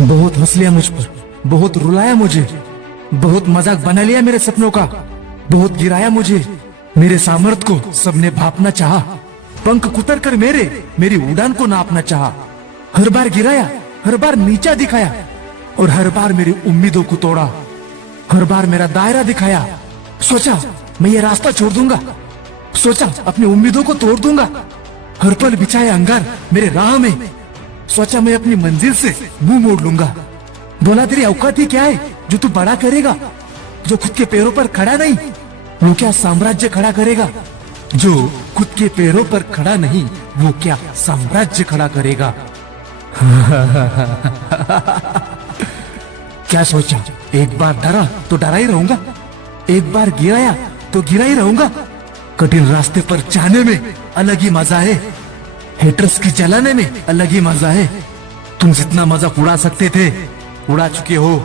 बहुत हंस लिया मुझ पर, बहुत रुलाया मुझे, बहुत मजाक बना लिया मेरे सपनों का, बहुत गिराया मुझे, मेरे सामर्थ्य को सबने भापना चाहा, पंख कुतर कर मेरी उड़ान को नापना चाहा। हर बार गिराया, हर बार नीचा दिखाया, और हर बार मेरी उम्मीदों को तोड़ा, हर बार मेरा दायरा दिखाया। सोचा मैं ये रास्ता छोड़ दूंगा, सोचा अपनी उम्मीदों को तोड़ दूंगा, हर पल बिछाया अंगार मेरे राह में, सोचा मैं अपनी मंजिल से मुंह मोड़ लूंगा। बोला तेरी औकात ही क्या है जो तू बड़ा करेगा, जो खुद के पैरों पर खड़ा नहीं वो क्या साम्राज्य खड़ा करेगा, जो खुद के पैरों पर खड़ा नहीं वो क्या साम्राज्य खड़ा करेगा। क्या सोचा, एक बार डरा तो डरा ही रहूंगा, एक बार गिराया तो गिरा ही रहूंगा। कठिन रास्ते पर जाने में अलग ही मजा है, हेटर्स की जलाने में अलग ही मजा है। तुम जितना मजाक उड़ा सकते थे उड़ा चुके हो,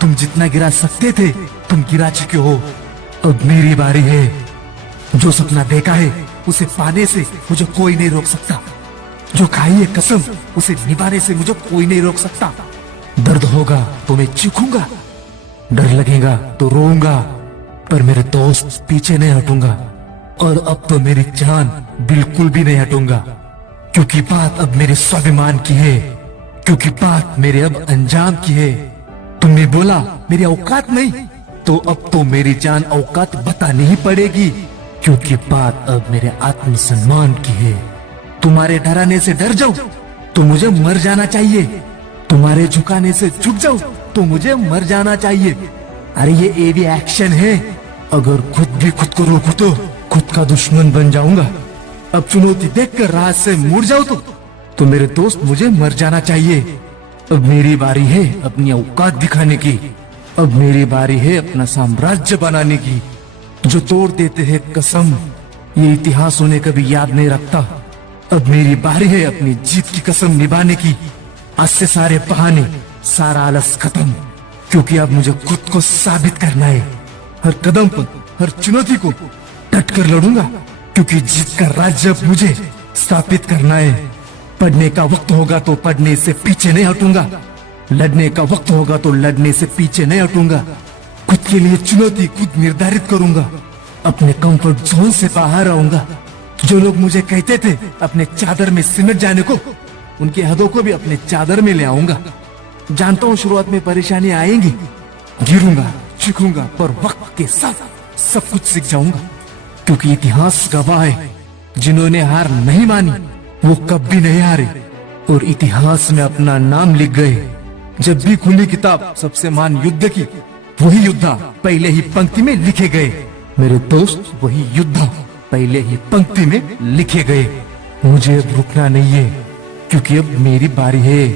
तुम जितना गिरा सकते थे तुम गिरा चुके हो। अब मेरी बारी है, जो सपना देखा है उसे पाने से मुझे कोई नहीं रोक सकता, जो खाई है कसम उसे निभाने से मुझे कोई नहीं रोक सकता। दर्द होगा तो मैं चीखूंगा, डर लगेगा तो रोऊंगा, पर मेरे दोस्त पीछे नहीं हटूंगा, और अब तो मेरी जान बिल्कुल भी नहीं हटूंगा, क्योंकि बात अब मेरे स्वाभिमान की है, क्योंकि बात मेरे अब अंजाम की है। तुमने बोला मेरी औकात नहीं, तो अब तो मेरी जान औकात बतानी ही पड़ेगी, क्योंकि बात अब मेरे आत्मसम्मान की है। तुम्हारे डराने से डर जाऊं तो मुझे मर जाना चाहिए, तुम्हारे झुकाने से झुक जाऊं तो मुझे मर जाना चाहिए। अरे ये एवी एक्शन है, अगर खुद भी खुद को रोकूं तो खुद का दुश्मन बन जाऊंगा। अब चुनौती देखकर राह से मुड़ जाऊं तो मेरे दोस्त मुझे मर जाना चाहिए। अब मेरी बारी है अपनी औकात दिखाने की, अब मेरी बारी है अपना साम्राज्य बनाने की। जो तोड़ देते हैं कसम ये इतिहास उन्हें कभी याद नहीं रखता। अब मेरी बारी है अपनी जीत की कसम निभाने की। आज से सारे बहाने, सारा आलस खत्म, क्योंकि अब मुझे खुद को साबित करना है। हर कदम पर, हर चुनौती को डट कर लड़ूंगा, क्योंकि जीत का राज्य अब मुझे स्थापित करना है। पढ़ने का वक्त होगा तो पढ़ने से पीछे नहीं हटूंगा, लड़ने का वक्त होगा तो लड़ने से पीछे नहीं हटूंगा। खुद के लिए चुनौती खुद निर्धारित करूंगा, अपने कंफर्ट जोन से बाहर आऊंगा। जो लोग मुझे कहते थे अपने चादर में सिमट जाने को, उनकी हदों को भी अपने चादर में ले आऊंगा। जानता हूँ शुरुआत में परेशानी आएंगी, गिरूंगा, चीखूंगा, पर वक्त के साथ सब कुछ सीख जाऊंगा, क्योंकि इतिहास गवाह है, जिन्होंने हार नहीं मानी वो कभी नहीं हारे, और इतिहास में अपना नाम लिख गए। जब भी खुली किताब सबसे महान युद्ध की, वही योद्धा पहले ही पंक्ति में लिखे गए। मेरे दोस्त, वही योद्धा पहले ही पंक्ति में लिखे गए। मुझे अब रुकना नहीं है, क्योंकि अब मेरी बारी है।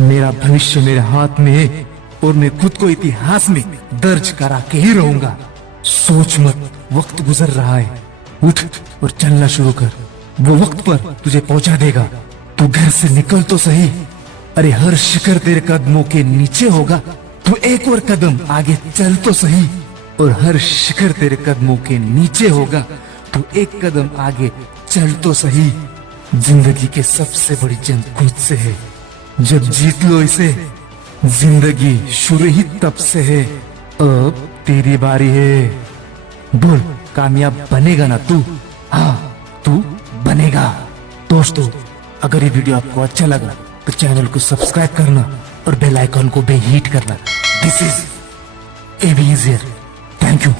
मेरा भविष्य मेरे हाथ में है, और मैं खुद को इतिहास में दर्ज करा के ही रहूंगा। सोच मत, वक्त गुजर रहा है, उठ और चलना शुरू कर, वो वक्त पर तुझे पहुंचा देगा। तू घर से निकल तो सही, अरे हर शिखर तेरे कदमों के नीचे होगा। तू एक और कदम आगे चल तो सही, और हर शिखर तेरे कदमों के नीचे होगा। तू एक कदम आगे चल तो सही। जिंदगी के सबसे बड़ी जंग खुद से है, जब जीत लो इसे जिंदगी शुरू ही तब से है। अब तेरी बारी है, बोल कामयाब बनेगा ना तू? हाँ, तू बनेगा। दोस्तों, अगर ये वीडियो आपको अच्छा लगा तो चैनल को सब्सक्राइब करना और बेल आइकॉन को भी हिट करना। This is even easier. Thank you.